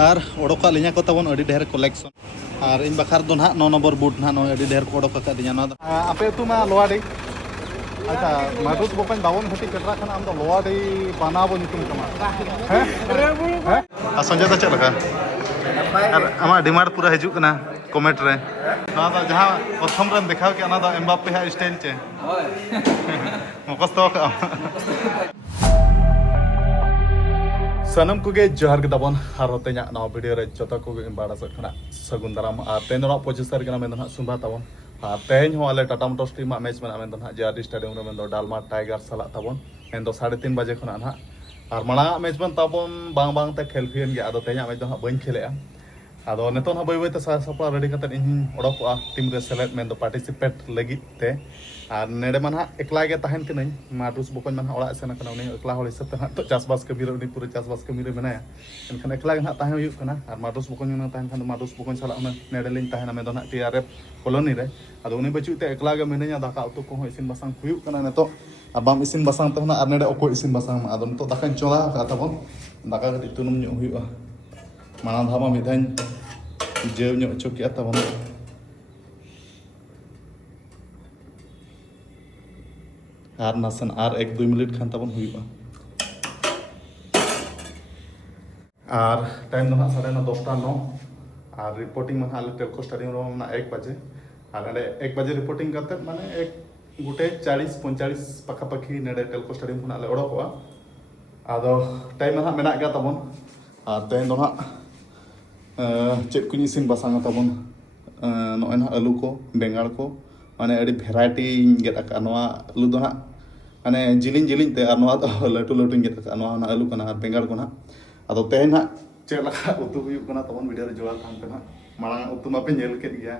और ओडोका लिया को तबन अड़ी ढेर कलेक्शन और इन बखार दो ना 9 नंबर बूट ना अड़ी ढेर को ओडोका दिया ना आपे तू मा लोवाडी अच्छा माडुस बोकन बावन हटी पेट्रा खाना हम तो लोवाडी बनाबो नितुम कमा हैं संजय तो चल लगा और आमा डिमांड पूरा हिजू कना कमेंट रे ना दा जहां प्रथम रे देखाव के ना दा एम्बाप्पे है स्टाइल चे होय मकस तो का सनम कुगे जोहार के दबन हारो तेना ना वीडियो रे जतो कुगे बाड़ा सकना सगुन दाराम आ तेनरा पोजिसर के ना सुबह तबन आ तेन हो आले टाटा मोटर्स टीम मैच में आमेन दो जेआरडी स्टेडियम रे में दो डालमा टाइगर साला तबन एन दो 3:30 बजे खना ना और मांगा मैच में तबन बांग बांग ते खेल फियन गे आदो तेना मैच दो बइन खेले आदो नेतो ना बय बय ते सापा रेडी कते इन ओडोक टीम रे सेलेक्ट में दो पार्टिसिपेट लगी ते और नेडे मन एकला गे तहन कनई माडुस बोकन मन ओड़ा सेन कना उनी एकला होल हिसाब ते तो चासबास कमी रे उनी पूरे चासबास कमी रे मेनाया एनखान एकला गे ना तहन हुई कना और माडुस बोकन ना तहन खान माडुस बोकन साला नेडे लिन तहन में दो ना टीआरएफ कॉलोनी रे आदो उनी बचु ते एकला गे मेनाया दाका उतु को इसिन बासांग हुई कना नेतो आबाम इसिन बासांग ते ना और नेडे ओको इसिन बासांग आदो नेतो दाका चोला का तबन दाका कति तुनुम न्यू हुई माना धामा मिधान जेव न्यू चोकिया तबन और नासन और 1-2 मिनट खान तबन हुई और टाइम दो 10:30 और रिपोर्टिंग में आले टेलको स्टेडियम में 1 बजे और 1 बजे रिपोर्टिंग करते माने 1:40-45 पखापाखी नेडे टेलको स्टेडियम को आले ओडोकवा आदो टाइम में मेना गया तबन और तेन दो चेक को इसिन बासांग तबन नोय ना आलू को बेंगाड़ को माने अड़ी भेराइटी गेट का नवा आलू दो माने जिलिन जिलिन ते और नवा तो लटू लटू गेट का नवा ना आलू कना और बेंगाड़ को ना अदो ते ना चेक लखा उतु हुई कना तबन वीडियो रे जोड़ा थान कना मांग उतु मापे नेल के गया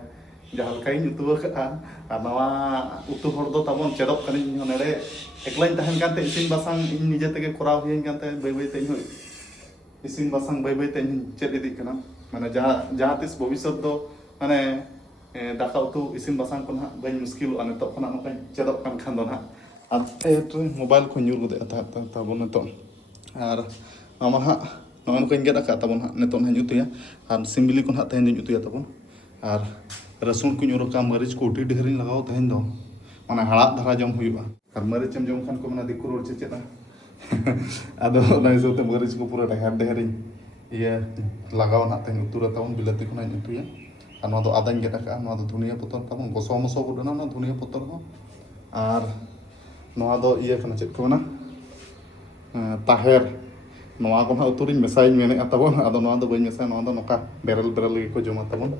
जहां काई उतु का और नवा उतु हर दो तबन चेदक कनी नेडे एकलाइन तहन काते इसिन बासांग इन निजे तेगे कोराव हुई काते बय बय ते इसिन बासांग बय बय ते चेद इदी कना माने जहां तिस भविष्य दो माने दाका उतु इसिन बासांग को ना बन मुश्किल अने तो खना नका चेदक कान खान दो ना आते मोबाइल को न्यूर गदे तबन तो और आमा हा नन को गेदा का तबन ने तो ना उतुया और सिमबिली को ना तहन उतुया तबन और रसुन को न्यूर का मरीच को उठी ढेरिन लगाओ तहन दो माने हड़ा धरा जम हुआ और मरीच जम खान को मना दिकु रोड चेदा आदो ना सोते मरीच को पूरा ढेर ढेरिन ये लगाओ ना तहन उतुरा तबन बिलाती को ना उतुया और दो आदान गेटा का धुनिया पतर तब गसो मसो बुडना ना धुनिया पतर हो और नवा दो इया कना चेक को ना ताहेर नवा को ना उतुरिन मेसाई मेने तबन आदो नवा दो बई मेसा नवा दो नोका बेरल बेरल को जमा तबन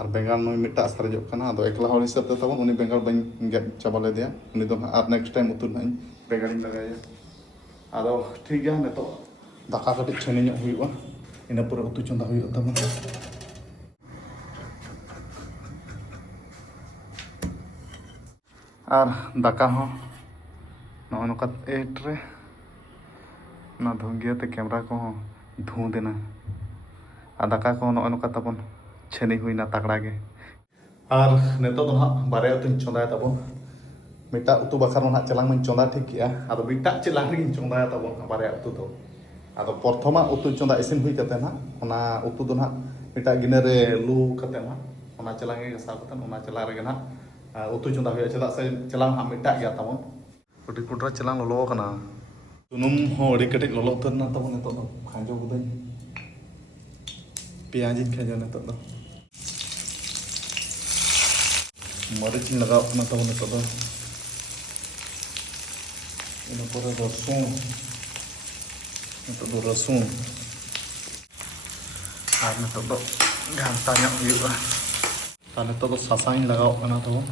और बेंगाल नोय मिटा सरजो कना आदो एकला होल हिसाब ते तबन उनी बेंगाल बई गेट चाबाले दिया उनी दो और नेक्स्ट टाइम उतुर ना बेंगालिन लगाया आदो ठीक गया ने तो दाका कटि छेनी ᱧᱚᱜ हुईवा इन पूरा उतु चंदा हुई तबन और दाका हो नौका एट्रे ना धुंगिया ते कैमरा को धुँ देना और दाका को नौका तबन छेनी हुई ना तगड़ा गे और नेतो दो बारे उतुन चंदा तबन मिटा उतु बखार ना चलांग में चंदा ठीक किया आदो मिटा चलांग रे चंदा तबन बारे उतु तो आदो प्रथमा उतु चंदा इसिन हुई कते ना ओना उतु दो ना मिटा गिने रे लू कते ना ओना चलांग गे गसा कते ओना चला रे ना उतु चंदा हुई चला से चलांग हम मिटा गया तबन कटी कुटरा चलांग ललो कना सुनुम हो अड़ी कटे ललो उतर ना तबन नेतो दो खाजो बुदई प्याज खाजो नेतो दो मरीच लगाओ ना तबन नेतो दो इन पर रसुन नेतो दो रसुन और नेतो दो घंटा ᱧᱚᱜ हुईगा और नेतो दो सासांग लगाओ कना तबन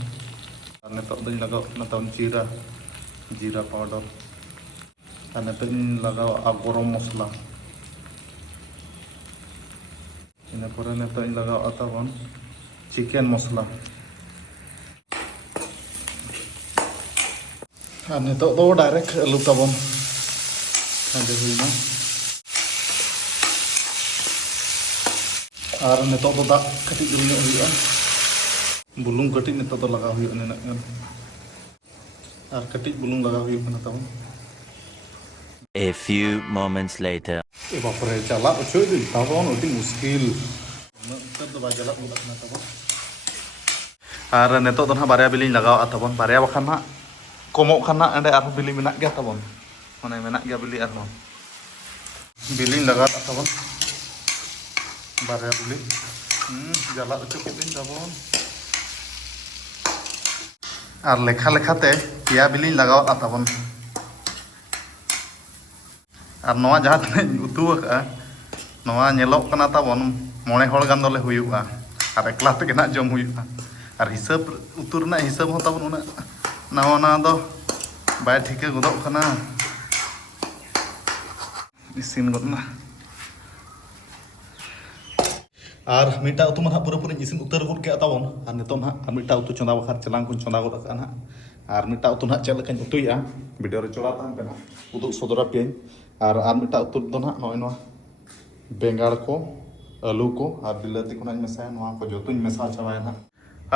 और नेतो दो लगाओ ना तबन जीरा पाउडर और नेतो लगाओ गरम मसला इन पर नेतो लगाओ तबन चिकेन मसला और नेतो दो डायरेक्ट आलू तबन खाजे हुईना और नेतो दो दाग कटी दुल हुआ बुलुंग कटी नेतो दो लगा हुई और कटी बुलुंग लगा हुई तब A few moments later. Bapak jalak cuy di tabon itu muskil. Jalak budak na tabon. Ar neto tuh baraya bili lagaw atabon baraya bakan na komok kana ande arho bili menak gya tabon. Mana menak gya bili arho. Bili lagat atabon. Baraya bili. Jalak cuy kitin tabon. Ar lekha te pia bili lagaw atabon. Ar noa jahat utu ka noa nyelok kana tabon mone hol gan dole huyuga ar ekla te kena jom huyuga ar hisab utur na hisab ho tabon una nawa na do bai thike godok kana isin godna ar mita utu mana pura pura isin utar god ke tabon ar neton ha ar mita utu chonda bakhar chalang kun chonda god kana ar mita utu na chel kan utu ya video re chola tan kana uduk sodora pian ar mita utur do na noi no bengar ko alu ko ar bilati ko nañ mesaya noa ko jotuñ mesa chawaya na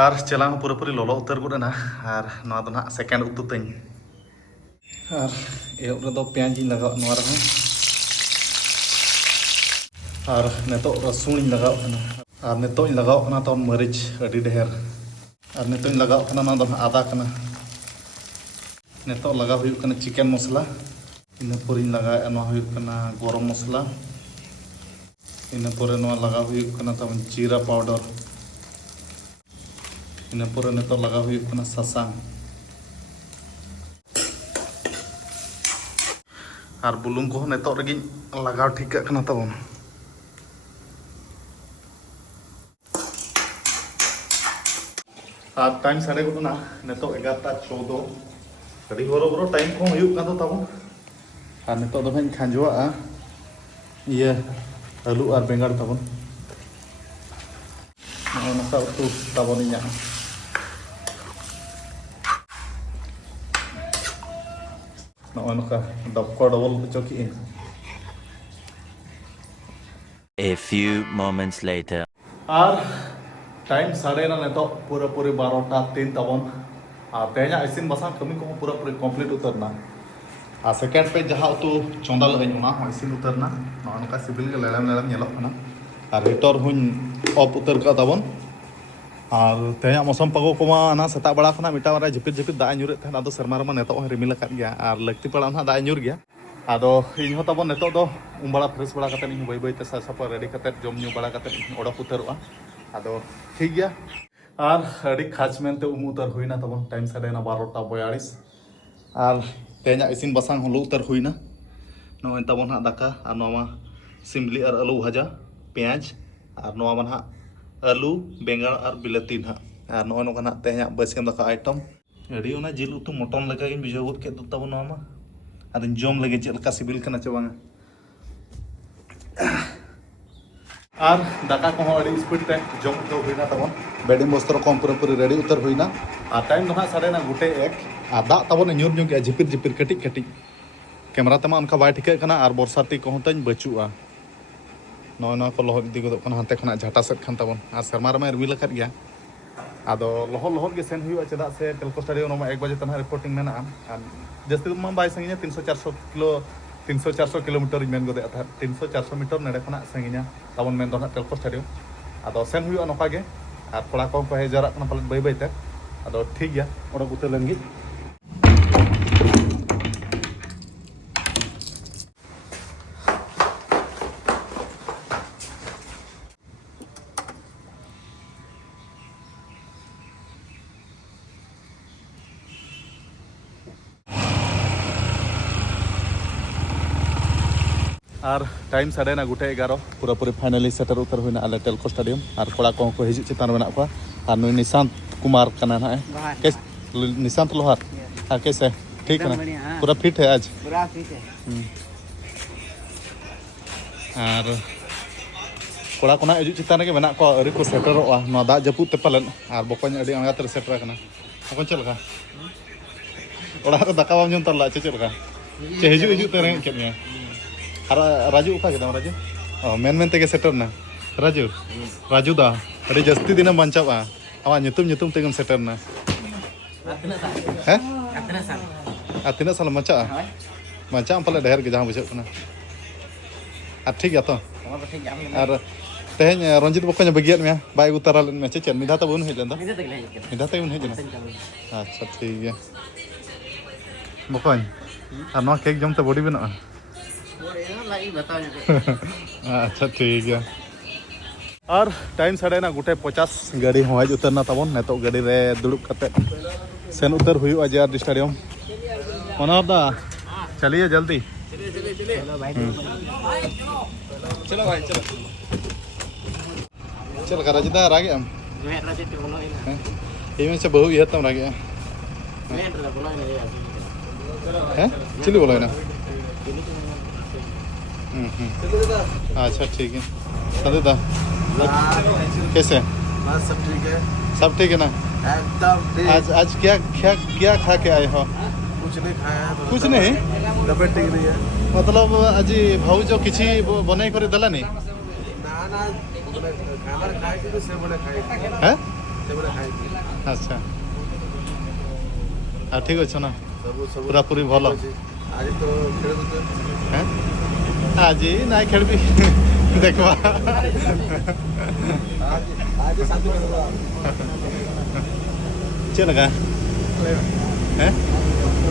ar chelang pura puri lolo utar god na ar noa do na second utu tañ ar eok re do pian ji lagaw noa ra ar neto rasun ᱤᱧ ᱞᱟᱜᱟᱣ ᱠᱟᱱᱟ ᱟᱨ ᱱᱤᱛᱚᱜ ᱤᱧ ᱞᱟᱜᱟᱣ ᱠᱟᱱᱟ ᱛᱚ ᱢᱟᱹᱨᱤᱪ ᱟᱹᱰᱤ ᱰᱷᱮᱨ ᱟᱨ ᱱᱤᱛᱚᱜ ᱤᱧ ᱞᱟᱜᱟᱣ ᱠᱟᱱᱟ ᱱᱚᱣᱟ ᱫᱚ ᱟᱫᱟ ᱠᱟᱱᱟ ᱱᱤᱛᱚᱜ ᱞᱟᱜᱟᱣ ᱦᱩᱭᱩᱜ ᱠᱟᱱᱟ ᱪᱤᱠᱮᱱ ᱢᱚᱥᱞᱟ ᱤᱱᱟᱹ ᱯᱚᱨᱮᱧ ᱞᱟᱜᱟᱣᱮᱜᱼᱟ ᱱᱚᱣᱟ ᱦᱩᱭᱩᱜ ᱠᱟᱱᱟ ᱜᱚᱨᱚᱢ ᱢᱚᱥᱞᱟ ᱤᱱᱟᱹ ᱯᱚᱨᱮ ᱱᱚᱣᱟ ᱞᱟᱜᱟᱣ ᱦᱩᱭᱩᱜ ᱠᱟᱱᱟ ᱛᱟᱵᱚᱱ ᱡᱤᱨᱟ ᱯᱟᱣᱰᱟᱨ ᱤᱱᱟᱹ ᱯᱚᱨᱮ ᱱᱤᱛᱚᱜ ᱞᱟᱜᱟᱣ ᱦᱩᱭᱩᱜ ᱠᱟᱱᱟ ᱥᱟᱥᱟᱝ ᱟᱨ ᱵᱩᱞᱩᱝ ᱠᱚᱦᱚᱸ ᱱᱤᱛᱚᱜ ᱨᱮᱜᱮᱧ ᱞᱟᱜᱟᱣ ᱴᱷᱤᱠ ᱠᱟᱜ ᱠᱟᱱᱟ ᱛᱟᱵᱚᱱ আর টাইম সাড়ে গো না নেতো 11:14 আড়ি বড় বড় টাইম কম হুᱭᱩᱜ কান তো তাবো আর নেতো দো ভাই খাঞ্জোয়া ইয়ে আলু আর বেঙ্গার তাবন নকা উতু তাবন ইয়া নকা ডবকো ডবল চকি A few moments later. আর टाइम साढ़े ना नेतो पूरा पूरी 12:03 तबन और तेना इसिन बसा कमी को पूरा पूरी कंप्लीट उतरना आ सेकंड पे जहां तो चोंदा लगाई ना इसिन उतरना नका सिबिल के ललम ललम नेलो ना और हिटर हुन ऑफ उतर का तबन और तेना मौसम पगो कोमा ना सता बड़ा खना मिटा वाला झिपिर झिपिर दा ᱧᱩᱨᱮ था आदो शर्मा रमा नेतो रिमिल का गया और लगती पड़ा ना दा ᱧᱩर गया आदो इन हो तबन नेतो दो उमबड़ा फ्रेश बड़ा कते नी बई बई ते सासा रेडी कते जम ᱧᱩ बड़ा कते ओडक उतरवा आदो ठीक गया और अड़ी खाच मेनते उतर हुईना तबन टाइम साढ़े 12:42 और तेना इसिन बसांग हलो उतर हुईना नोय तबन हा दाका और नोमा सिमली और आलू भाजा पेंयाज और नोमा मन हा आलू बेंगार और बिलाती ना और नोय नोका ना तेना बसकेम दाका आइटम अड़ी ओना जिल उतु मटन लगा गिन बिजो गुद के दु तबन नोमा आदन जम लगे चेल का सिबिल कना चे बांगा और दाका को अड़ी स्पीड ते जम तो हुईना तबन बेडिंग बस्तर कम पूरा पूरी रेडी उतर हुईना और टाइम दो ना साढ़े ना गुटे एक और दा तबन ᱧᱩᱨ ᱧᱩ के झिपिर झिपिर कटिक कटिक कैमरा तमा उनका बाय ठिक कना और बरसाती को तन बचुआ नय नय को लहद इदी गदो कना हाते खना झाटा सेट खान तबन और शर्मा रमा रिमिल लखत गया आदो लहद के सेन हुआ चेदा से टेलको स्टाडियम नमा 1 बजे तना रिपोर्टिंग मेना और जस्ती मा बाय संगिना 300-400 किलो 300-400 किलोमीटर मेन गदे था 300-400 मीटर नडे खना संगिना तबन मेन दो ना टेलको स्टाडियम आदो सेन हुआ नका गे और कोड़ा को हे जरा कना पाले बई बई ते आदो ठीक गया ओडक उतर लेंगी और टाइम साढ़े ना गुटे 11 पूरा पूरी फाइनली सेटर उतर हुई आले टेलको स्टाडियम और कोड़ा को हिजु चितान में को और नुई निशांत कुमार कना ना कैसे निशांत लोहार हाँ कैसे ठीक है ना पूरा फिट है आज पूरा फिट है और कोड़ा को हिजु चितान के मेना को अरी को सेटरोआ ना दा जपुत ते पालन और बकोñ अडी अंगात रे सेटर कना बकोñ चलका ओड़ा रे दाका बाम जम तला चलका चे हिजु हिजु ते रेंग केम राजू उका के राजू मेन मेन तेगे सेटर ना राजू राजू दा अरे जस्ती दिन बंचावा आवा nyutum nyutum तेगम सेटर ना हैं अतना साल अतिना साल मचा ᱵᱟᱧᱪᱟᱜ ᱟᱢ ᱯᱟᱞᱮ ᱰᱷᱮᱨ ᱜᱮ ᱡᱟᱦᱟᱸ ᱵᱩᱡᱷᱟᱹᱜ ᱠᱟᱱᱟ ᱟᱨ ᱴᱷᱤक ᱜᱮᱭᱟ ᱛᱚ ᱟᱨ ᱛᱮᱦᱮᱧ ᱨᱚᱧᱡᱤᱛ ᱵᱚᱠᱚᱧ ᱵᱟᱹᱜᱤᱭᱟᱫ ᱢᱮᱭᱟ ᱵᱟᱭ ᱟᱹᱜᱩ ᱛᱟᱨᱟ ᱞᱮᱫ ᱢᱮᱭᱟ ᱪᱮᱫ ᱢᱤᱫ ᱫᱷᱟᱣ ᱛᱮ ᱵᱟᱵᱚᱱ ᱦᱮᱡ ᱞᱮᱱ ᱫᱚ ᱢᱤᱫ ᱫᱷᱟᱣ ᱛᱮᱵᱚᱱ ᱦᱮᱡ ᱞᱮᱱᱟ ᱟᱪᱪᱷᱟ ᱴᱷᱤक ᱜᱮᱭᱟ ᱵᱚᱠᱚᱧ ᱟᱨ ᱱᱚᱣᱟ ᱠᱮᱠ ᱡᱚᱢ ᱛᱮ ᱵᱚᱰᱤ ᱵᱮᱱᱟᱜᱼᱟ अच्छा ठीक है और टाइम साढ़े ना गुटे 50 गाड़ी हो हज उतरना तबन नेतो गाड़ी रे दुड़ुब कते सेन उतर हुआ जे आर स्टेडियम मनोहर दा चलिए जल्दी चलो भाई चलो चल कर रजदा रागे हम मैं राजे ते बोलो है ये में से बहु ये तम रागे मैं रे बोलो है हैं चिल्ली बोलो ना अच्छा ठीक है संदीप दा कैसे बस सब ठीक है सब ठीक है ना एकदम ठीक आज आज क्या क्या क्या खा के आए हो कुछ नहीं खाया है कुछ नहीं तबियत ठीक नहीं है मतलब आज भाऊ जो किसी बने कर देला नहीं ना ना खाना खाए कि से बोले खाए है से बोले खाए अच्छा ठीक अच्छे ना सब सब पूरा पूरी भल आज तो खेल तो हैं आज ना खेल भी देखवा आज शांति में चल लगा हैं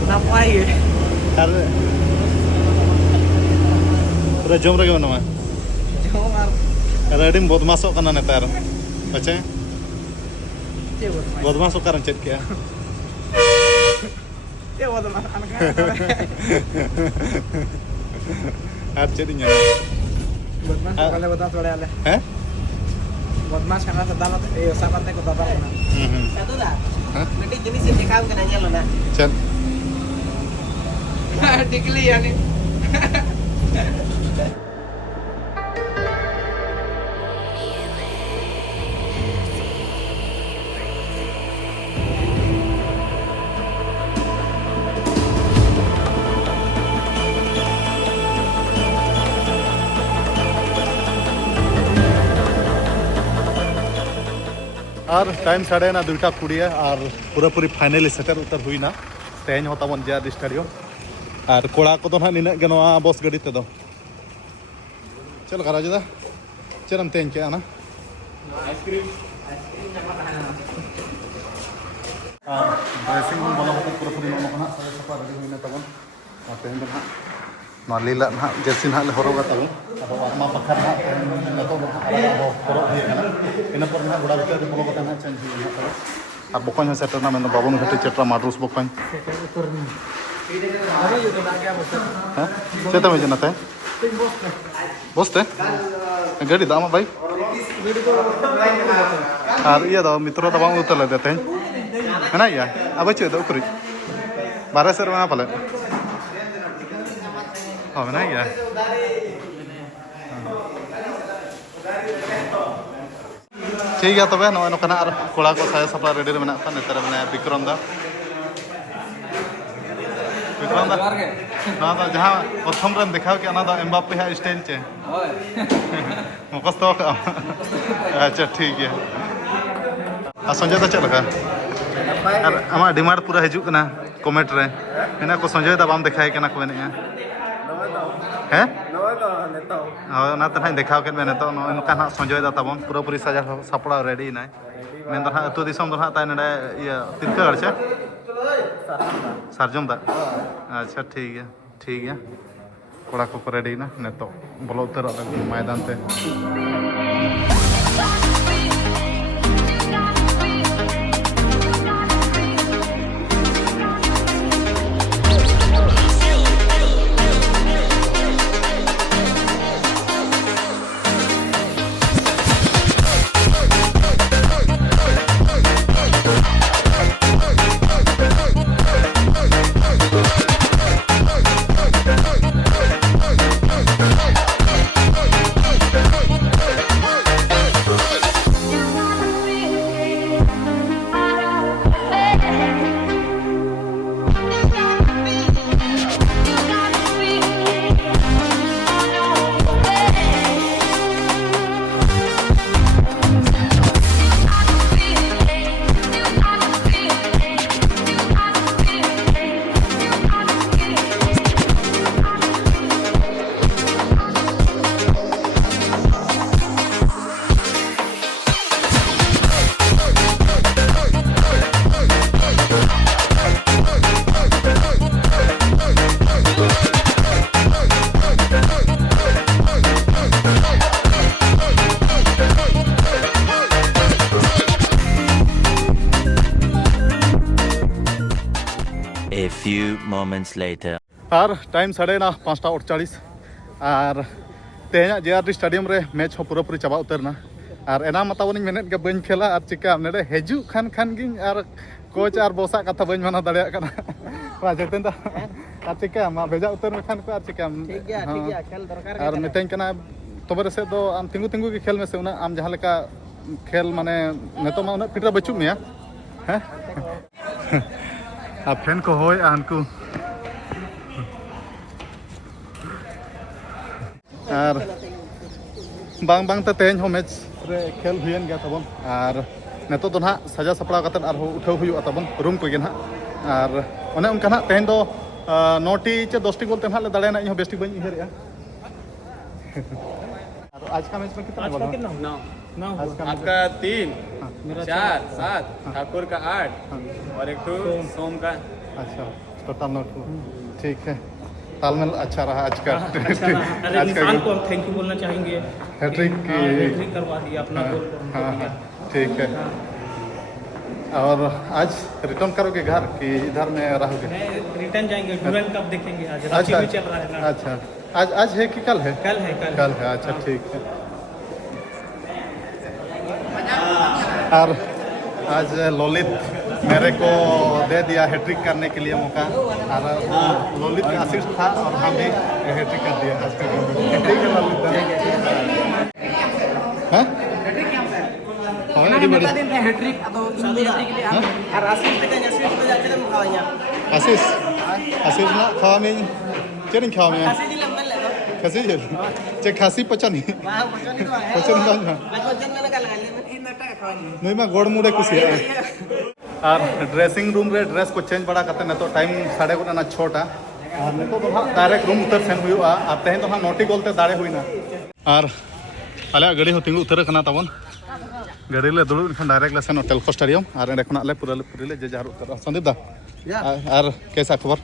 नापाई अरे पूरा जम रगे मनवा अरे अड़ी बदमाशो करना नेतार अच्छा बदमाशो कारण चेक किया ये वो तो आज चेक नहीं बदमाश वाले बता थोड़े वाले हैं बदमाश खाना तो दाल ये सामान को दादा ना सतो दा हाँ? बेटी जिनी से दिखाओ के ना चलो ना चल टिकली यानी और टाइम साढ़े ना 2:20 और पूरा पूरी फाइनली सेटर उतर हुई ना तेज होता बन जे स्टेडियम और कोड़ा को ना निना के नवा बस गाड़ी ते दो चल करा जदा चलम तेज के ना आइसक्रीम ड्रेसिंग रूम बना होता पूरा पूरी नवा ना सारे सफा रेडी हुई ना तबन और तेज ना ना लीला ना जैसी ना ले हरोगा तबन अब आमा बखर ना तो आराम हरो हुई ना इन पर ना गुड़ा भीतर बोलो बता ना चेंज हुई ना तबन और बकन है सेटर ना मैं बाबून घाटी चेट्रा माड्रूस बकन उतर नहीं अरे ये तो ना क्या बता हैं चेता में जनता है बसते गाड़ी दाम भाई और ये दो मित्रों तो बांग उतर लेते हैं है ना यार अब अच्छे तो उकरी 12 सर में पाले हाँ ना यार ठीक है तबे नॉय नोकना और कोड़ा को साया सप्ला रेडी रे मेना नेतर में विक्रम दा हाँ तो जहाँ प्रथम रन दिखाओ कि अना एम्बाप्पे है स्टाइल चे मुखस्त अच्छा ठीक है संजय तो चल और आमा डिमांड पूरा हिजुक ना कमेंट रे इना को संजय दा बाम दिखाई केना को बने हैं हाँ ना तो ना दिखाओ के मैं तो इनका ना संजय दा तबन पूरा पूरी सजा सपड़ा रेडी ना मैं तो हाँ अतु दिसम तो हाँ ताई नडे ये तिरकगढ़ से सारजम दा अच्छा ठीक है कोड़ा को रेडी ना ने तो बोलो उतर मैदान ते few moments later. और टाइम साढ़े ना 5:48 और तेना JRD स्टेडियम रे मैच हो पूरा चाबा उतरना और एना मतवन मिनट के बन खेला और चिका नेडे हेजु खान खान गिन और कोच और बोसा कथा बन माना दड़िया कना राजतेन दा और चिका मा भेजा उतर में खान को और चिका ठीक है खेल दरकार और मिटेन कना तोबरे से दो आम तिंगु तिंगु के खेल में से उना आम जहां लेका खेल माने नेतो मा उना पिटरा बचु मिया हैं आ फैन को होय आनकू और बांग बांग ते तेन हो मैच रे खेल हुयन गया तबन और नेतो तो ना सजा सपड़ा कतन और उठाव हुयु तबन रूम को गेन और ओने उनका ना तेन दो 9टी चे 10टी गोल ते ना ले दाड़ेना इन बेस्टी बन इहरिया और आज का मैच में कितना गोल है 9 आज का आपका 3 मेरा 4 7 ठाकुर का 8 और एक तो सोम का अच्छा टोटल 9 ठीक है तालमेल अच्छा रहा आज का अरे आज का निशान को हम थैंक यू बोलना चाहेंगे। हैट्रिक की हैट्रिक करवा दिया अपना गोल को हमको हाँ दिया। ठीक है और आज रिटर्न करोगे घर कि इधर में रहोगे मैं रिटर्न जाएंगे डुरंड कप देखेंगे आज अच्छा रांची में चल रहा है ना। अच्छा आज है कि कल है कल है कल कल है अच्छा ठीक है और आज ललित मेरे को दे दिया हैट्रिक करने के लिए मौका और ललित का असिस्ट था और हम भी हैट्रिक कर दिया आज का गेम में। ठीक है ललित हाँ हाँ अभी बड़ी दिन हैट्रिक atau हैट्रिक के लिए और आसिफ पे असिफ पे जाके मुखावanya आशीष आशीष ना खावा में चेरिंग खावा में kasih di lembar lah tuh खासी जल चे खासी पचनी wah macam itu ya पचन बाज macam mana kalau kalian ini tak kawan नहीं मैं गोड़ मुड़े कुछ और ड्रेसिंग रूम रे ड्रेस को चेंज बड़ा करते न तो टाइम 9:30 छोटा और नितो तो हां डायरेक्ट रूम उतर सेन हुआ और तेन तो हां नोटी गोलते दाड़े हुई ना और अले गाड़ी हो तिंगु उतर कना तबन गाड़ी ले दुड़ु इनखान डायरेक्ट लेसन टेलको स्टेडियम और एंड खना ले पूरे ले जे जहार उतर संदीप दा और कैसा खबर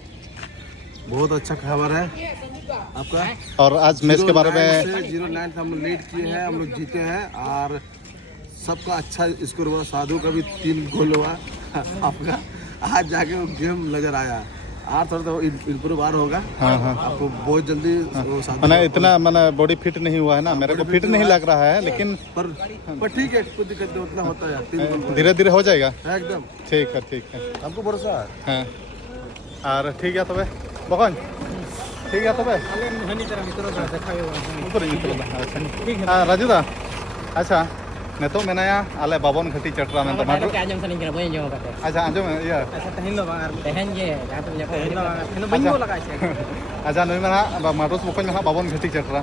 बहुत अच्छा खबर है आपका। और आज मैच के बारे में 0-9 हम लीड किए हैं, हम लोग जीते हैं और सबका अच्छा स्कोर हुआ। साधु का भी 3 गोल हुआ आपका। आज जाके वो गेम नजर आया और थोड़ा तो इम्प्रूव और होगा। हाँ हाँ आपको बहुत जल्दी वो साधु मैंने इतना मैंने बॉडी फिट नहीं हुआ है ना मेरे को फिट नहीं लग रहा है लेकिन पर ठीक है, कोई दिक्कत नहीं, उतना होता है 3 गोल धीरे धीरे हो जाएगा एकदम। ठीक है हमको भरोसा है। हाँ और ठीक है तबे बकन ठीक है तबे hanya cara mitro dah dekhai ऊपर ही निकल अच्छा हाँ राजू दा अच्छा नेतो मेनाया आले बाबन घटी चटरा में tomato anjam saling kena banyak jawab kata अच्छा आजो में या asa tahin lo bang tahin je jangan tu banyak tahin lo bang kena banyak bola kasih अच्छा नई मेना माटोस बकन में बाबन घटी चटरा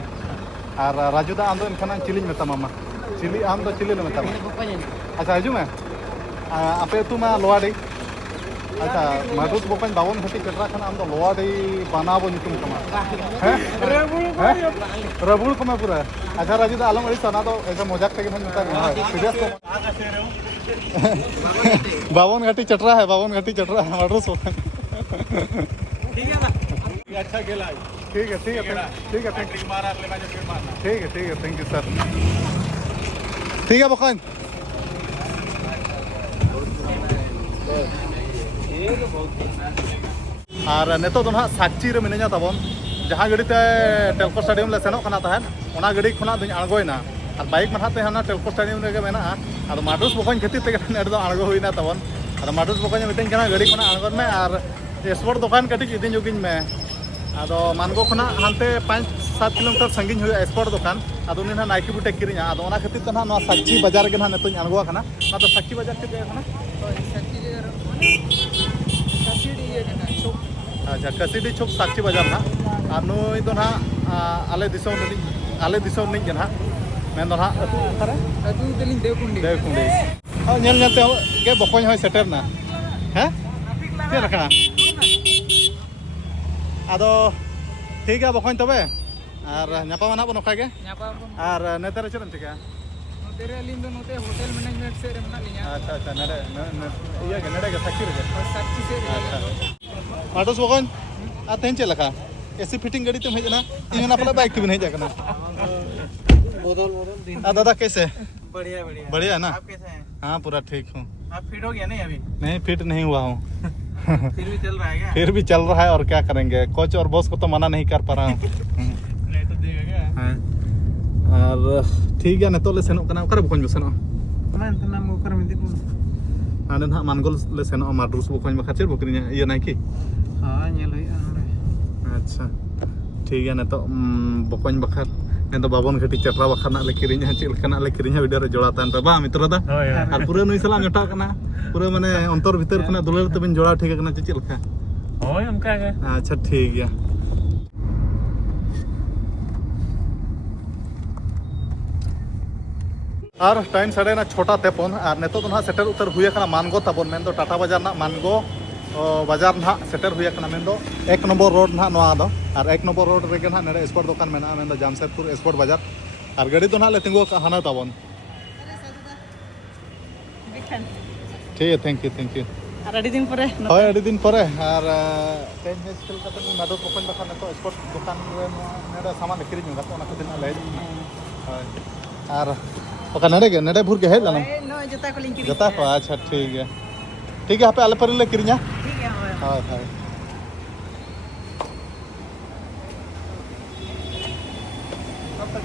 और राजू दा आंदो इनखाना चिली मेता मामा चिली आम दो चिली मेता pokoknya अच्छा आजो में आपे तू मा लोवाडी अच्छा माटोस बकन बाबन घटी चटरा खाना आम दो लोवाडी बनाबो निकुम कमा रबुल को मैं पूरा अच्छा राजू दा आलम अड़ी सना तो ऐसा मजाक तक नहीं मिलता है सीरियस तो बावन घाटी चटरा है माटोस बकन अच्छा खेला ठीक है थैंक यू सर ठीक है बकन और नेतो तो ना साक्षी रे मिनिया तबन जहाँ गाड़ी ते टेलको स्टेडियम ले सेनो खाना तहन ओना गाड़ी खुना दुñ आड़गोयना और बाइक में हाते हाना टेलको स्टेडियम रे मेना और माटोस बकन खेती ते नेट दो आड़गो हुईना तबन और माटोस बकन मिटेन कना गाड़ी खुना आड़गोन में और स्पोर्ट दुकान कटी इदिन जोगिन में आदो मानगो खुना हानते 5-7 किलोमीटर संगिन हुआ स्पोर्ट दुकान आदो उनी ना नाइकी बुटे किरिया आदो ओना खातिर त ना साक्षी बाजार के ना नेतो आड़गो खाना ना तो साक्षी बाजार के खाना अच्छा कसीडी चौक साक्षी बाजार ना और नई तो ना आले दिसोम नहीं ना मेन तो ना aduh teling dekundi देवकुंडी नेल नेलते के बकन होय सेटर ना हैं के रखना आदो ठीक है बकन तबे और नापा माना बन के nyapa pun और नेतारे चलन चिका notere alim do note hotel management se re mena linya अच्छा नेडे ये के नेडे के साक्षी रे sakti se अच्छा माटोस बकन आ तेन चे लखा एसी फिटिंग गाड़ी तुम हेजना इन ना पले बाइक तुम नहीं जाकना bodol din आ दादा कैसे बढ़िया बढ़िया है ना आप कैसे हैं हाँ पूरा ठीक हूँ आप फिट हो गया नहीं अभी नहीं फिट नहीं हुआ हूँ फिर भी चल रहा है क्या? फिर भी चल रहा है और क्या करेंगे, कोच और बॉस को तो मना नहीं कर पा रहा हूँ। नहीं तो देगा क्या? हाँ। और ठीक है नितो ले सेनों कना ओकरे बखोñ बसेनो मैं तो नाम को कर में देखूं। आने ना मानगोल ले सेनों माद्रुस बखोñ बखा चेर बकरिnya ये नाइकी। हां ये लो यार। अच्छा ठीक है नितो बखोñ बखा मैं तो बाबन घटी चटरा बखा ना ले किरिnya चेल कना ले किरिnya वीडियो रे जोड़ा तान पे बा मित्र दा और पूरा नुई सला गटा कना पूरा माने अंतर भीतर कना दुलर तबिन जोड़ा ठीक कना चेल का होय हमका के अच्छा ठीक है और टाइम साढ़े ना छोटा तेपन और नेतो तो ना सेटर उतर हुए कना मानगो ताबन मेन दो टाटा बाजार ना मानगो बाजार ना सेटर हुए कना मेन दो 1 नंबर रोड ना नोआ दो और 1 नंबर रोड रेगे ना नेडे स्पोर्ट दुकान मेना मेन दो जामशेदपुर स्पोर्ट बाजार और गाड़ी तो ना ले तिंगो हाना ताबन ठीक है थैंक यू और अड़ी दिन परे होय अड़ी दिन परे और तेन में स्किल कते नाडो पकन बखा नेतो स्पोर्ट दुकान रे नेडे सामान किरिኝ गतो ना दिन ले होय और ओका नेडे भूर के हेज लाना नो जता को लिंक जता को अच्छा ठीक है पे आले पर ले किरिña ठीक है हाय हाय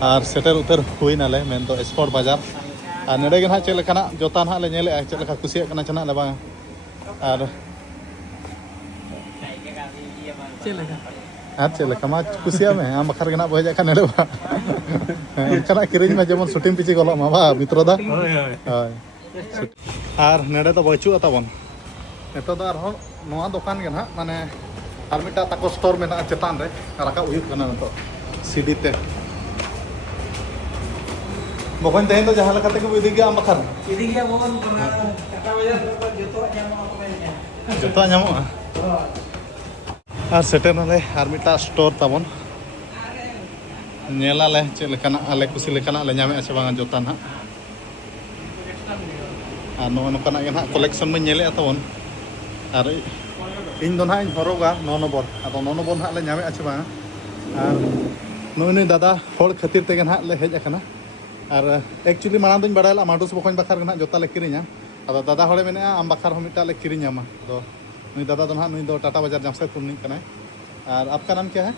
और सेटर उतर हुई नाले मेन तो स्पोर्ट बाजार और नेडे के ना चेल लेकाना जोता ना ले नेले चेल लेका कुसिया कना चना ले बा और चलेगा हाँ चेल लेका मा कुसिया में आम बखर के ना बहे जाका नेडे बा कना किरिñ में जेमन शूटिंग पिची गलो मा बा मित्र दा हाय और नेडे तो बचू ताबन नेतो दा आरो नोआ दुकान के ना माने आर मिटा ताको स्टोर में ना चेतान रे राका उयुक कना तो सीडी ते बखन तेन तो जहां लकाते को इदी गया आम बखर इदी गया बोन टाटा बाजार पर जतो जामो को में जतो ᱧᱟᱢᱚᱜᱼᱟ और सेटर नाले आर मिटा स्टोर ताबन नेलाले चे लेकाना आले कुसी लेकाना ले ᱧᱟᱢᱮ আছে बांगा जोता ना और नो नोकाना के ना कलेक्शन में नेले ताबन और इन दो ना इन हरोगा 9 नंबर अब 9 नंबर ना ले ᱧᱟᱢᱮ আছে बांगा और नुई दादा होड़ खातिर तेगे ना ले हेज अकना और एक्चुअली माना दिन बड़ाला माडुस बखोñ बखर ना जोता ले किरिña अब दादा होड़े मेने आम बखर हम मिटा ले किरिña मा तो नुई दादा तो ना नुई दो टाटा बाजार जामशेदपुर नहीं कना और आपका नाम क्या है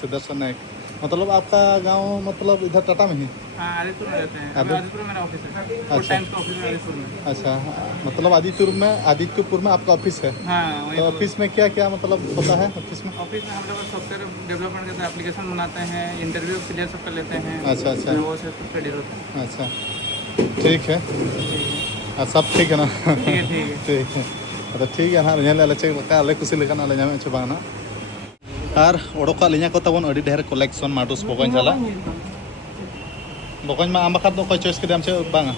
सुदर्शन नायक मतलब आपका गांव मतलब इधर टाटा में ही हां आदिपुर में रहते हैं आदिपुर में मेरा ऑफिस है अच्छा। फुल टाइम का ऑफिस है आदिपुर में अच्छा मतलब आदित्यपुर में आपका ऑफिस है हां वही तो ऑफिस में क्या क्या मतलब होता है ऑफिस में ऑफिस में हम लोग सॉफ्टवेयर डेवलपमेंट करते हैं एप्लीकेशन बनाते हैं इंटरव्यू क्लियर सब कर लेते हैं अच्छा अच्छा वो से सब रेडी होता है अच्छा ठीक है सब ठीक है ना ठीक है ठीक है तो ठीक है ना ñel ala check ka ale kusi lekan ale ñame chaba na और ओडोका लिया को तबन अडी ढेर कलेक्शन माडुस बकन जाला बकन मा आमा खाद को चॉइस के दाम छे बांगा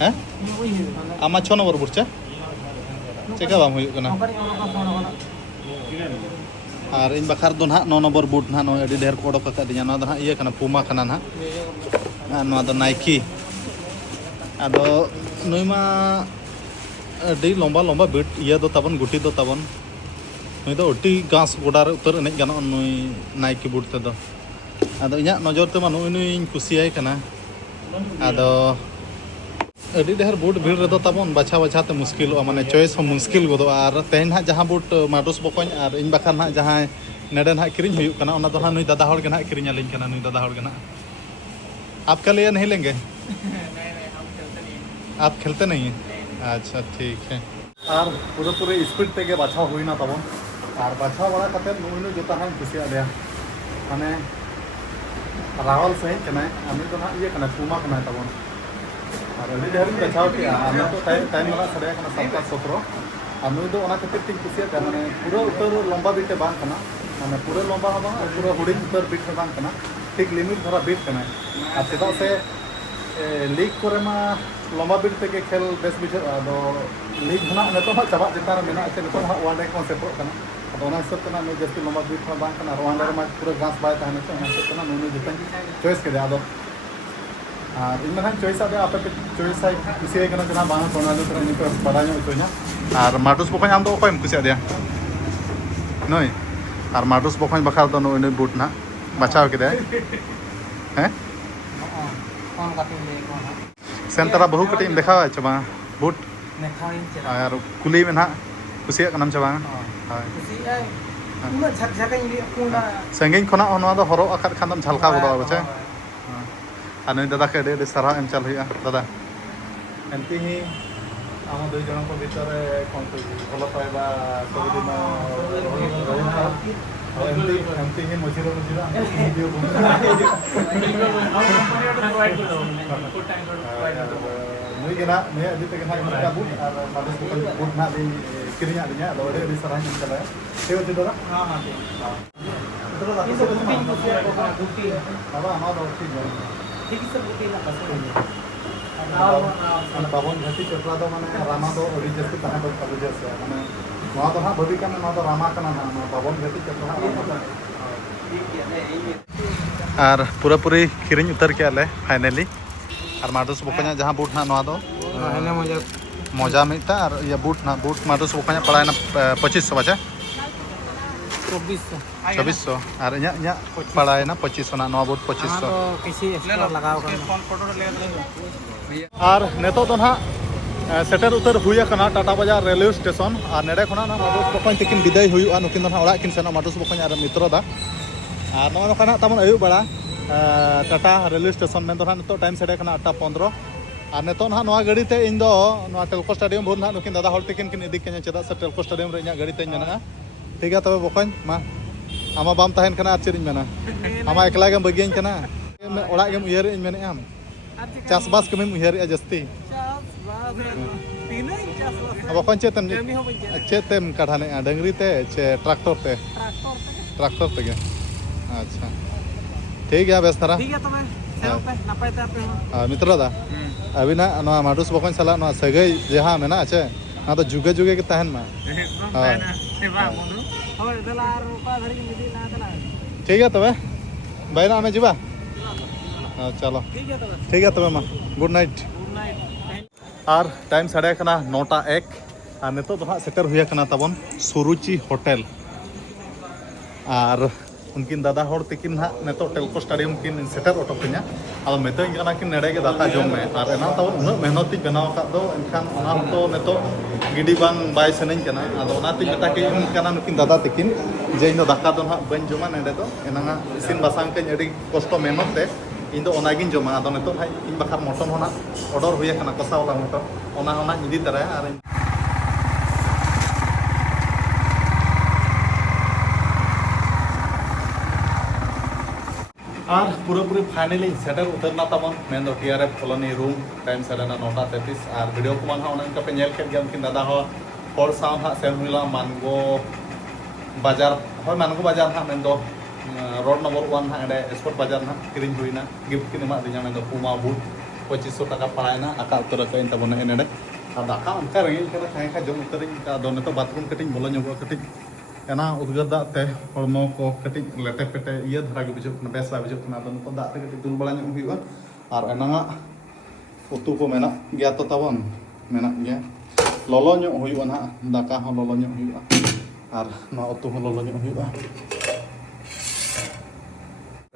हैं आमा 6 नंबर बुरचा चेका बाम हुई कना और इन बखार दो ना 9 नंबर बूट ना नो अडी ढेर को ओडोका का दिया ना दा ये कना पुमा कना ना ना दो नाइकी आदो नुईमा अडी लंबा लंबा बीट ये दो तबन गुटी दो तबन नुई दो अटी घास गोडा रे उतर एने गानो नुई नाइकी बूट ते दो आदो इना नजर ते मा नुई नुई कुसियाय कना आदो अडी ढेर बूट भीड़ रे दो तबन बाछा ते मुश्किल माने चॉइस हो मुश्किल गोदो और तेन हा जहां बूट माडुस बकन और इन बखा ना जहां नेडे ना किरिñ हुई कना ओना दो ना नुई दादा होड़ के ना किरिñ आलिñ कना नुई दादा होड़ के ना आपका लिए नहीं लेंगे आप खेलते नहीं हैं अच्छा ठीक है और पूरे स्पीड तेगे बाछा हुई ना तबन और बाछा बड़ा कते नुई जोता हां कुसिया दिया माने रावल सही कना आमी तो ना ये कना पुमा कना तबन और अभी ढेर बचाव के आमी तो टाइम वाला सड़े कना 17 और नुई दो ओना खातिर तीन कुसिया माने पूरा उतर लंबा बीटे बांग कना माने पूरा लंबा हो बांग पूरा हुडिंग उतर बीट बांग कना ठीक लिमिट धरा बीट कना और चेदा से लीग करे मा लंबा बीट ते के खेल बेस बुझे आदो लीग ना नेतो ना चाबा जेता रे मेना अच्छे नेतो ना वन डे कॉन्सेप्ट कना आदो ओना हिसाब कना नु जस्ती लंबा बीट में बांग कना वन डे मा पूरा घास बाय ताने तो ओना हिसाब कना नु जेता चॉइस के आदो और इन मन चॉइस आदे आपे चॉइस है किसी कना जना बांग कोना दो तरह निको बड़ा नो तो ना और माडुस बकन आम दो कोम कुछ आदे नय और माडुस बकन बखाल तो नु बूट ना बचाव के दे हैं कौन काटिंग ले कौन सेंतरा बहु कटिंग देखा है बा बूट नेखाइन चला ᱟᱨ ᱠᱩᱞᱤ ᱢᱮ ᱱᱟᱦᱟᱜ ᱠᱩᱥᱤᱭᱟᱜ ᱠᱟᱱᱟᱢ ᱥᱮ ᱵᱟᱝ? ᱦᱳᱭ कुसी आई उना झक झकाइन ली पूरा ᱥᱟᱺᱜᱤᱧ ᱠᱷᱚᱱᱟᱜ ᱦᱚᱸ ᱱᱚᱣᱟ ᱫᱚ ᱦᱚᱨᱚᱜ ᱟᱠᱟᱫ ᱠᱷᱟᱱ ᱫᱚᱢ ᱡᱷᱟᱞᱠᱟᱣ ᱜᱚᱫᱚᱜᱼᱟ ᱵᱟᱪᱮ ᱟᱨ ᱱᱩᱭ ᱫᱟᱫᱟ কে ᱟᱹᱰᱤ ᱟᱹᱰᱤ ᱥᱟᱨᱦᱟᱣ ᱮᱢ ᱪᱟᱞ ᱦᱩᱭᱩᱜᱼᱟ ଦାଦା ଏମିତି ହିଁ ଆମ ଦୁଇ ଜଣଙ୍କ ଭିତରେ କ'ଣ କହିବି ଭଲ ପାଇବା ସବୁଦିନ ରହିଥାଏ ଆଉ ଏମିତି ହିଁ ମଝିରେ ମଝିରେ ଆମେ ଭିଡ଼ିଓ ᱱᱩᱭ ᱜᱮ ᱱᱟᱦᱟᱜ ᱱᱩᱭᱟᱜ ᱤᱫᱤ ᱛᱮᱜᱮ ᱱᱟᱦᱟᱜ ᱤᱧ ᱵᱩᱴ ᱟᱨ ᱢᱟᱫᱮᱥ ᱵᱩᱴ ᱱᱟᱦᱟᱜ ᱞᱤᱧ ᱠᱤᱨᱤᱧᱟᱫ ᱞᱤᱧᱟ ᱟᱫᱚ ᱟᱹᱰᱤ ᱟᱹᱰᱤ ᱥᱟᱨᱦᱟᱣ ᱤᱧ ᱪᱟᱞᱟᱜᱼᱟ ᱴᱷᱤᱠ ଅଛି दादा हां हां ठीक दादा ये तो बुटी कुसी बुटी दादा ᱱᱚᱣᱟ ᱫᱚ ᱴᱷᱤक ᱜᱮᱭᱟ ठीक से बुटी ना बस ᱵᱟᱵᱚᱱ ᱜᱷᱟᱹᱴᱤ ᱪᱮᱯᱲᱟ ᱫᱚ ᱢᱟᱱᱮ ᱨᱟᱢᱟ ᱫᱚ ᱟᱹᱰᱤ ᱡᱟᱹᱥᱛᱤ ᱛᱟᱦᱮᱸ ᱫᱚᱨᱠᱟর ᱵᱩᱡᱷᱟᱹᱣ ᱥᱮ ᱢᱟᱱᱮ ᱱᱚᱣᱟ ᱫᱚ ᱦᱟᱸᱜ ᱵᱷᱟᱵᱤ ᱠᱟᱱᱟ ᱱᱚᱣᱟ ᱫᱚ ᱨᱟᱢᱟ ᱠᱟᱱᱟ ᱱᱟᱦᱟᱜ ᱱᱚᱣᱟ ᱵᱟᱵᱚᱱ ᱜᱷᱟᱹᱴᱤ ᱪᱮᱯᱲᱟ ᱟᱨ ᱯᱩᱨᱟᱹ ᱯᱩᱨᱤ ᱠᱤᱨᱤᱧ ᱩᱛᱟᱹᱨ ᱠᱮᱜᱼᱟ ᱞᱮ ᱯᱷᱟᱭᱱᱟᱞᱤ ᱟᱨ ᱢᱟᱰᱩᱥ ᱵᱚᱠᱚᱧᱟᱜ ᱡᱟᱦᱟᱸ ᱵᱩᱴ ᱱᱟᱦᱟᱜ ᱱᱚᱣᱟ ᱫᱚ हैने मुझे मोजा मिलता और ये बूट ना बूट माडुस बकanya पड़ा ना 2500 बचा 2400 2400 और इnya इnya पड़ा ना 2500 ना नवा बूट 2500 तो किसी एक्स्ट्रा लगाओ कर फोटो ले और नेतो तो ना सेटर उतर हुई कना टाटा बाजार रेलवे स्टेशन और नेड़े खना ना माडुस बकन तकिन विदाय हुआ नुकिन ना ओड़ा किन सेना माडुस बकन और मित्र दा और नवा नोकना तमन आयु बड़ा टाटा रेलवे स्टेशन में तो ना तो टाइम सेडे कना 8:15 और नेतो ना नवा गाड़ी ते इन दो नवा टेलको स्टेडियम बोल ना नुकिन दादा हॉल तकिन किन इदी कन्या चदा से टेलको स्टेडियम रे इnya गाड़ी ते मेना ठीक है तबे बकन मा आमा बाम तहन कना आर चिरिन मेना आमा एकला गेम बगियन कना ओड़ा गेम उयहर इन मेने आम चासबास कमी उयहर जस्ती अब कौन चेतन चेतम काढ़ाने डंगरी ते चे ट्रैक्टर ते के अच्छा ठीक है बेस तारा ठीक है तो मैं पे नपाय ते पे मित्र दा अभी ना नवा माडुस बकन सला नवा सगै जहां मेना छे ना तो जुगे जुगे के तहन मा सेवा बंधु होय दला आर रूपा धरी के मिली ना दला ठीक है तबे बैना हमें जीवा चलो ठीक है तबे मा गुड नाइट और टाइम साढ़े कना 9:01 और नितो तो हाँ सेटर हुआ कना तबन सुरुचि होटल और उनकिन दादा हर तकिन हाँ नितो टेलको स्टेडियम किन सेटर ऑटो किना अब मेतोइन कना किन नेड़े के दाका जम में और एना तबन उन मेहनती बनाव का दो एनखान ओना तो नितो गिडी बांग बाय सनइन कना आदो ओना ति मेता के इन कना नुकिन दादा तकिन जे इन दाका दो हाँ बन जमा नेड़े दो एना इसिन बासांग के अड़ी कष्ट मेहनत ते इन दो ओनागिन जमा आदो नितो हाय इन बखार मटन होना ऑर्डर हुआ कना कसा वाला मटन ओना होना इदी तरह और पूरा पूरी फाइनली सेटर उतरना तमन मेन दो टीआरएफ कॉलोनी रूम टाइम साढ़े 9:33 और वीडियो को मन हाँ पे नेल के गया उनकिन दादा हो हर साव हाँ सेन हुआ मानगो बाजार हो मानगो बाजार हाँ मेन दो रोड नंबर 1 हाँ एडे स्पोर्ट बाजार हाँ किरिंग हुईना गिफ्ट किन एमा दिना मेन दो पुमा बूट 2500 टाका पड़ायना आका उतर के तबन एनेडे और दाका उनका रेंगल करा खाए खा जम उतरिंग का दो ने तो बाथरूम कटिंग बोलो ᱧᱚᱜᱚ कटिंग एना उद्गार दाग ते हड़मो को कटिंग लेटे पेटे इया धरा के बुझो बेस बा बुझो ना तो दाग ते कटिंग दुल बड़ा ᱧᱚᱜ हुआ और एना उतु को मेना गया तो तबन मेना गया लolo ᱧᱚᱜ हुआ ना दाका हो लolo ᱧᱚᱜ हुआ और ना उतु हो लolo ᱧᱚᱜ हुआ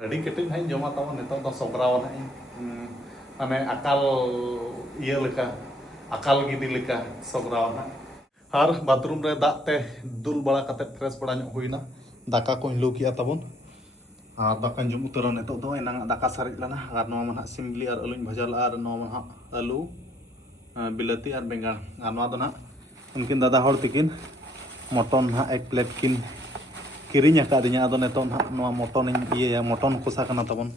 रेडी कटिंग हाई जमा तबन नेतो तो सोगराव ना माने अकाल इया लेका अकाल गिदी लेका सोगराव ना और बाथरूम रे दाग ते दुल बड़ा कते फ्रेश बड़ा ᱧᱚᱜ हुईना दाका को लू किया तबन और दाका जम उतर नेतो दो एना दाका सारिज लना और नवा मन सिमली और आलू भजा ला और नवा मन आलू बिलाती और बेंगार और नवा दो ना उनकिन दादा हर तकिन मटन हा एक प्लेट किन किरिኝ अकादिया आदो नेतो ना नवा मटन इया मटन कोसा कना तबन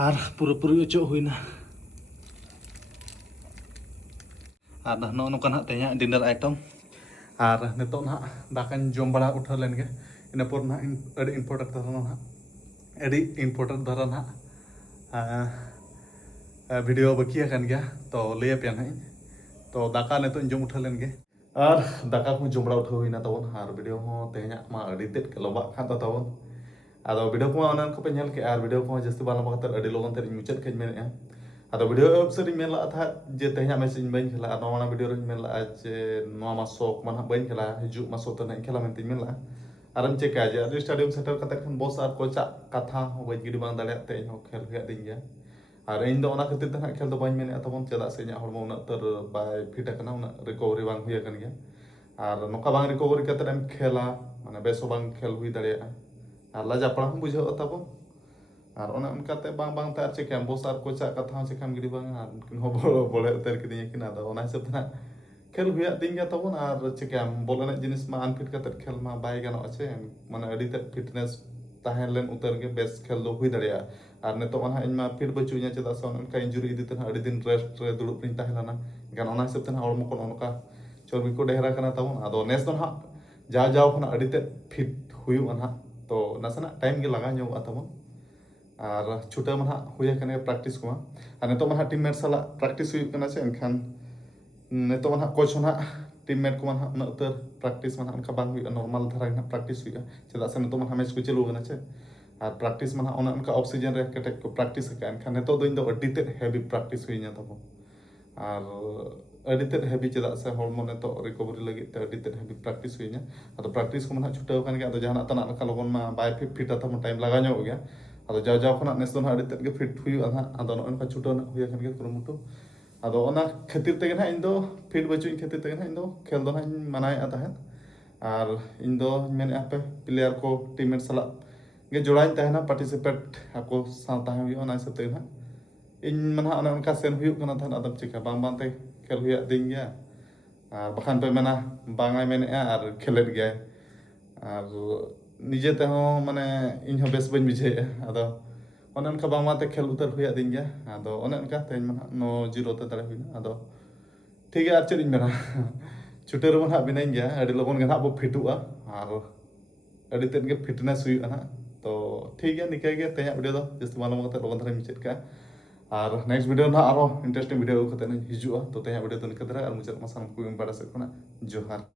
और पूरा पूरी ओचो हुईना और नो नोका ना तेया डिनर आइटम और नितो ना दाकान जम बड़ा उठा लेन गे इन पर ना अड़ी इम्पोर्टेंट धरा ना अड़ी इम्पोर्टेंट धरा ना वीडियो बकिया कान गया तो ले पे ना तो दाका नितो जम उठा लेन गे और दाका को जम बड़ा उठा हुईना तबन और वीडियो हो तेया मा अड़ी तेट के लबा खा तबन आदो वीडियो को अनन को पे नेल के और वीडियो को जस्ती बाला बखत अड़ी लोगन ते मुचत के मेने आदो वीडियो अवसर मेला था जे तेहा मैसेज बन खेला नवा वीडियो रे मेला जे नवा मासोक मन बन खेला हिजु मासो तो नहीं खेला मेनती मेला आरम चेका जे स्टेडियम सेटर कते खन बॉस आर कोचा कथा बन गिडी बांग दाले ते हो खेल गया दिन गया और इन दो खातिर ते ना खेल दो बाñ मेने तबन चेदा से इᱧᱟᱹᱜ ᱦᱚᱲᱢᱚ ᱩᱱᱟᱹᱜ ᱩᱛᱟᱹᱨ ᱵᱟᱭ ᱯᱷᱤᱴ ᱟᱠᱟᱱᱟ ᱩᱱᱟᱹᱜ রিকভারি ᱵᱟᱝ ᱦᱩᱭ ᱟᱠᱟᱱ ᱜᱮᱭᱟ ᱟᱨ ᱱᱚᱝᱠᱟ ᱵᱟᱝ রিকভারি ᱠᱟᱛᱮ ᱮᱢ ᱠᱷᱮᱞᱟ ᱢᱟᱱᱮ ᱵᱮᱥ ᱦᱚᱸ ᱵᱟᱝ ᱠᱷᱮᱞ ᱦᱩᱭ ᱫᱟᱲᱮᱭᱟᱜᱼᱟ ᱟᱨ ᱞᱟᱡᱟᱯᱟᱲᱟ ᱦᱚᱸ ᱵᱩᱡᱷᱟᱹᱜᱼᱟ ᱛᱟᱵᱚᱱ ᱟᱨ ᱚᱱᱮ ᱚᱱᱠᱟᱛᱮ ᱵᱟᱝ ᱵᱟᱝ ᱛᱮ ᱟᱨ ᱪᱮᱠᱟᱢ ᱵᱚᱥ ᱟᱨ ᱠᱳᱪᱟᱜ ᱠᱟᱛᱷᱟ ᱦᱚᱸ ᱪᱮᱠᱟᱢ ᱜᱤᱰᱤ ᱵᱟᱝᱟ ᱟᱨ ᱩᱱᱠᱤᱱ ᱦᱚᱸ ᱵᱚᱲᱮ ᱩᱛᱟᱹᱨ ᱠᱤᱫᱤᱧᱟ ᱠᱤᱱ ᱟᱫᱚ ᱚᱱᱟ ᱦᱤᱥᱟᱹᱵ ᱛᱮ ᱱᱟᱜ ᱠᱷᱮᱞ ᱦᱩᱭᱟᱜ ᱛᱤᱧ ᱜᱮᱭᱟ ᱛᱟᱵᱚᱱ ᱟᱨ ᱪᱮᱠᱟᱢ ᱵᱚᱞ ᱮᱱᱮᱡ ᱡᱤᱱᱤᱥ ᱢᱟ ᱟᱱᱯᱷᱤᱴ ᱠᱟᱛᱮ ᱠᱷᱮᱞ ᱢᱟ ᱵᱟᱭ ᱜᱟᱱᱚᱜᱼᱟ ᱪᱮ ᱢᱟᱱᱮ ᱟᱹᱰᱤ ᱛᱮᱫ ᱯᱷᱤᱴᱱᱮᱥ ᱛᱟᱦᱮᱸ ᱞᱮᱱ ᱩᱛᱟᱹᱨ ᱜᱮ ᱵᱮᱥ ᱠᱷᱮᱞ ᱫᱚ ᱦᱩᱭ ᱫᱟᱲᱮᱭᱟᱜᱼᱟ ᱟᱨ ᱱᱤᱛᱚᱜ ᱢᱟ ᱱᱟᱦᱟᱜ ᱤᱧ ᱢᱟ ᱯᱷᱤᱴ ᱵᱟᱹᱪᱩᱜᱤᱧᱟ ᱪᱮᱫᱟᱜ ᱥᱮ ᱚᱱᱠᱟ ᱤᱱᱡᱩᱨᱤ ᱤᱫᱤ ᱛᱮ ᱱᱟᱦᱟᱜ ᱟᱹᱰᱤ ᱫᱤᱱ ᱨᱮᱥᱴ ᱨᱮ ᱫᱩᱲᱩᱵ ᱨᱤᱧ ᱛᱟᱦᱮᱸ ᱞᱮᱱᱟ ᱮᱱᱠᱷᱟᱱ ᱚᱱᱟ ᱦᱤᱥᱟᱹᱵ ᱛᱮ ᱱᱟᱦᱟᱜ ᱦᱚᱲᱢᱚ ᱠᱚ ᱱᱚᱝᱠᱟ ᱪᱚᱨᱵᱤ ᱠᱚ ᱰᱷᱮᱨ ᱟᱠᱟᱱᱟ ᱛᱟᱵᱚᱱ ᱟᱫᱚ ᱱᱮᱥ ᱫᱚ ᱱᱟᱦᱟᱜ ᱡᱟᱣ ᱠᱷᱚᱱᱟᱜ ᱟᱹᱰᱤ ᱛᱮᱫ ᱯᱷᱤᱴ ᱦᱩᱭᱩᱜᱼᱟ ᱱᱟᱦᱟᱜ ᱛᱚ ᱱᱟᱥᱮᱱᱟᱜ ᱴᱟइम ᱜᱮ ᱞᱟᱜᱟᱣ ᱧᱚᱜᱚᱜᱼᱟ ᱛᱟᱵᱚᱱ ᱟᱨ ᱪᱷᱩᱴᱟᱹᱣ ᱢᱟ ᱱᱟᱦᱟᱜ ᱦᱩᱭ ᱟᱠᱟᱱ ᱜᱮᱭᱟ ᱯᱨᱮᱠᱴᱤᱥ ᱠᱚᱢᱟ ᱟᱨ ᱱᱤᱛᱚᱜ ᱢᱟ ᱱᱟᱦᱟᱜ ᱴᱤᱢᱢᱮᱴ ᱥᱟᱞᱟᱜ ᱯᱨᱮᱠᱴᱤᱥ ᱦᱩᱭᱩᱜ ᱠᱟᱱᱟ ᱥᱮ ᱮᱱᱠᱷᱟन ᱱᱤᱛᱚᱜ ᱢᱟ ᱱᱟᱦᱟᱜ ᱠᱳᱪ ᱦᱚᱸ ᱱᱟᱦᱟᱜ ᱴᱤᱢᱢᱮᱴ ᱠᱚ ᱢᱟ ᱱᱟᱦᱟᱜ ᱩᱱᱟᱹᱜ ᱩᱛᱟᱹᱨ ᱯᱨᱮᱠᱴᱤस ᱢᱟ ᱱᱟᱦᱟᱜ ᱚᱱᱠᱟ ᱵᱟᱝ ᱦᱩᱭᱩᱜᱼᱟ ᱱᱚᱨᱢᱟल ᱫᱷᱟᱨᱟ ᱜᱮ ᱱᱟᱦᱟᱜ ᱯᱨᱮᱠᱴᱤस ᱦᱩᱭᱩᱜᱼᱟ ᱪᱮᱫᱟᱜ ᱥᱮ ᱱᱤᱛᱚᱜ ᱢᱟ ᱱᱟᱦᱟᱜ ᱢᱮᱪ ᱠᱚ ᱪᱟᱹᱞᱩ ᱟᱠᱟᱱᱟ ᱪᱮ ᱟᱨ ᱯᱨᱮᱠᱴᱤस ᱢᱟ ᱱᱟᱦᱟᱜ ᱚᱱᱮ ᱚᱱᱠᱟ ᱚᱯᱷ ᱥᱤᱡᱚᱱ ᱨᱮ ᱠᱮᱴᱮᱡ ᱠᱚ ᱯᱨᱮᱠᱴᱤस ᱟᱠᱟᱫᱼᱟ ᱮᱱᱠᱷᱟन ᱱᱤᱛᱚᱜ ᱫᱚ ᱤᱧ ᱫᱚ ᱟᱹᱰᱤ ᱛᱮᱫ ᱦᱮᱵᱤ ᱯᱨᱮᱠᱴᱤस ᱦᱩᱭᱤᱧᱟ ᱛᱟᱵᱚᱱ ᱟᱨ ᱟᱹᱰᱤ ᱛᱮᱫ ᱦᱮᱵᱤ ᱪᱮᱫᱟᱜ ᱥᱮ ᱦᱚᱲᱢᱚ ᱱᱤᱛᱚᱜ রিকভারি ᱞᱟᱹᱜᱤᱫ তে ᱟᱹᱰᱤ ᱛᱮᱫ ᱦᱮᱵᱤ ᱯᱨᱮᱠᱴᱤस ᱦᱩᱭᱤᱧᱟ ᱟᱫᱚ ᱯᱨᱮᱠᱴᱤस ᱠᱚ ᱢᱟ ᱱᱟᱦᱟᱜ ᱪᱷᱩᱴᱟᱹᱣ ᱟᱠᱟᱱ ᱜᱮᱭᱟ ᱟᱫᱚ ᱡᱟᱦᱟᱱᱟᱜ ᱛᱟᱱᱟᱜ ᱞᱮᱠᱟ ᱞᱚᱜᱚᱱ ᱢᱟ ᱵᱟᱭ ᱯᱷᱤᱴᱟ ᱛᱟᱵᱚᱱ ᱴᱟइम ᱞᱟᱜᱟᱣ ᱧᱚᱜ ᱜᱮᱭᱟ ᱟᱫᱚ ᱡᱟᱣ ᱠᱷᱚᱱᱟᱜ ᱱᱮᱥ ᱫᱚ ᱱᱟᱦᱟᱜ ᱟᱹᱰᱤ ᱛᱮᱫ ᱜᱮ ᱯᱷᱤᱴ ᱦᱩᱭᱩᱜᱼᱟ ᱱᱟᱦᱟᱜ ᱟᱫᱚ ᱱᱚᱜᱼᱚᱭ ᱱᱚᱝᱠᱟ ᱪᱷᱩᱴᱟᱹᱣ ᱱᱟᱦᱟᱜ ᱦᱩᱭ ᱟᱠᱟᱱ ᱜᱮᱭᱟ ᱠᱩᱨᱩᱢᱩᱴᱩ ᱟᱫᱚ ᱚᱱᱟ ᱠᱷᱟᱹᱛᱤᱨ ᱛᱮᱜᱮ ᱱᱟᱦᱟᱜ ᱤᱧ ᱫᱚ ᱯᱷᱤᱴ ᱵᱟᱹᱪᱩᱜ ᱤᱧ ᱠᱷᱟᱹᱛᱤᱨ ᱛᱮᱜᱮ ᱱᱟᱦᱟᱜ ᱤᱧ ᱫᱚ ᱠᱷᱮᱞ ᱫᱚ ᱱᱟᱦᱟᱜ ᱤᱧ ᱢᱟᱱᱟᱣᱮᱫᱼᱟ ᱛᱟᱦᱮᱸᱫ ᱟᱨ ᱤᱧ ᱫᱚ ᱢᱮᱱᱮᱫᱼᱟ ᱦᱟᱯᱮ ᱯᱞᱮᱭᱟᱨ ᱠᱚ ᱴᱤᱢᱢᱮᱴ ᱥᱟᱞᱟᱜ ᱜᱮ ᱡᱚᱲᱟᱣᱤᱧ ᱛᱟᱦᱮᱱᱟ ᱯᱟर्टिसिपेट ᱟᱠᱚ ᱥᱟᱶ ᱛᱟᱦᱮᱸ ᱦᱩᱭᱩᱜᱼᱟ ᱚᱱᱟ ᱦᱤᱥᱟᱹᱵ ᱛᱮᱜᱮ ᱱᱟᱦᱟᱜ ᱤᱧ ᱢᱟ ᱱᱟᱦᱟᱜ ᱚᱱᱮ ᱚᱱᱠᱟ ᱥᱮᱱ ᱦᱩᱭᱩᱜ ᱠᱟᱱᱟ ᱛᱟᱦᱮᱸᱫ ᱟᱫᱚᱢ ᱪᱤᱠᱟ ᱵᱟᱝ ᱵᱟᱝᱛᱮ ᱠᱷᱮᱞ ᱦᱩᱭᱩᱜ ᱛᱤᱧ ᱜᱮᱭᱟ ᱟᱨ ᱵᱟᱠᱷᱟᱱ ᱯᱮ ᱢᱮᱱᱟ ᱵᱟᱝᱟᱭ ᱢᱮᱱᱮᱫᱼᱟ ᱟᱨ ᱠᱷᱮᱞᱮᱫ ᱜᱮᱭᱟᱭ ᱟᱨ ᱱᱤᱡᱮ ᱛᱮᱦᱚᱸ ᱢᱟᱱᱮ ᱤᱧ ᱦᱚᱸ ᱵᱮᱥ ᱵᱟᱹᱧ ᱵᱩᱡᱷᱟᱹᱣᱮᱫᱼᱟ ᱟᱫᱚ ᱚᱱᱮ ᱚᱱᱠᱟ ᱵᱟᱝ ᱵᱟᱝᱛᱮ ᱠᱷᱮᱞ ᱩᱛᱟᱹᱨ ᱦᱩᱭᱩᱜ ᱛᱤᱧ ᱜᱮᱭᱟ ᱟᱫᱚ ᱚᱱᱮ ᱚᱱᱠᱟ ᱛᱮᱦᱮᱧ ᱢᱟ ᱱᱟᱦᱟᱜ 9-0 te ᱫᱟᱲᱮ ᱦᱩᱭᱱᱟ ᱟᱫᱚ ᱴᱷᱤक ᱜᱮᱭᱟ ᱟᱨ ᱪᱮᱫ ᱤᱧ ᱢᱮᱱᱟ ᱪᱷᱩᱴᱟᱹᱣ ᱨᱮᱢᱟ ᱱᱟᱦᱟᱜ ᱢᱤᱱᱟᱹᱧ ᱜᱮᱭᱟ ᱟᱹᱰᱤ ᱞᱚᱜᱚᱱ ᱜᱮ ᱱᱟᱦᱟᱜ ᱵᱚ ᱯᱷᱤᱴᱩᱜᱼᱟ ᱟᱨ ᱟᱹᱰᱤ ᱛᱮᱫ ᱜᱮ ᱯᱷᱤᱴᱱᱮᱥ ᱦᱩᱭᱩᱜᱼᱟ ᱱᱟᱦᱟᱜ ᱛᱚ ᱴᱷᱤक ᱜᱮᱭᱟ ᱱᱤᱠᱟᱹ ᱜᱮ ᱛᱮᱦᱮᱧᱟᱜ ᱵᱷᱤᱰᱤᱭᱳ ᱫᱚ ᱡᱟᱹᱥᱛᱤ ᱵᱟᱝ ᱞᱚᱢᱵᱟ ᱠᱟᱛᱮ ᱞᱚᱜᱚᱱ ᱫᱷᱟᱨᱟᱧ ᱢᱩᱪᱟᱹᱫ ᱠᱟᱜᱼᱟ ᱟᱨ नेक्स्ट वीडियो ना आरो इंटरेस्टिंग वीडियो ᱠᱟᱛᱮ ᱤᱧ ᱦᱤᱡᱩᱜᱼᱟ ᱛᱚ ᱛᱮᱦᱮᱧᱟᱜ ᱵᱷᱤᱰᱤᱭᱳ ᱫᱚ ᱱᱤᱠᱟᱹ ᱫᱷᱟᱨᱟ ᱟᱨ ᱢᱩᱪᱟᱹᱫ ᱢᱟ ᱥᱟᱱᱟᱢ ᱠᱚ ᱵᱟᱲᱟ ᱥᱮᱫ ᱠᱷᱚᱱᱟᱜ ᱡᱚᱦᱟᱨ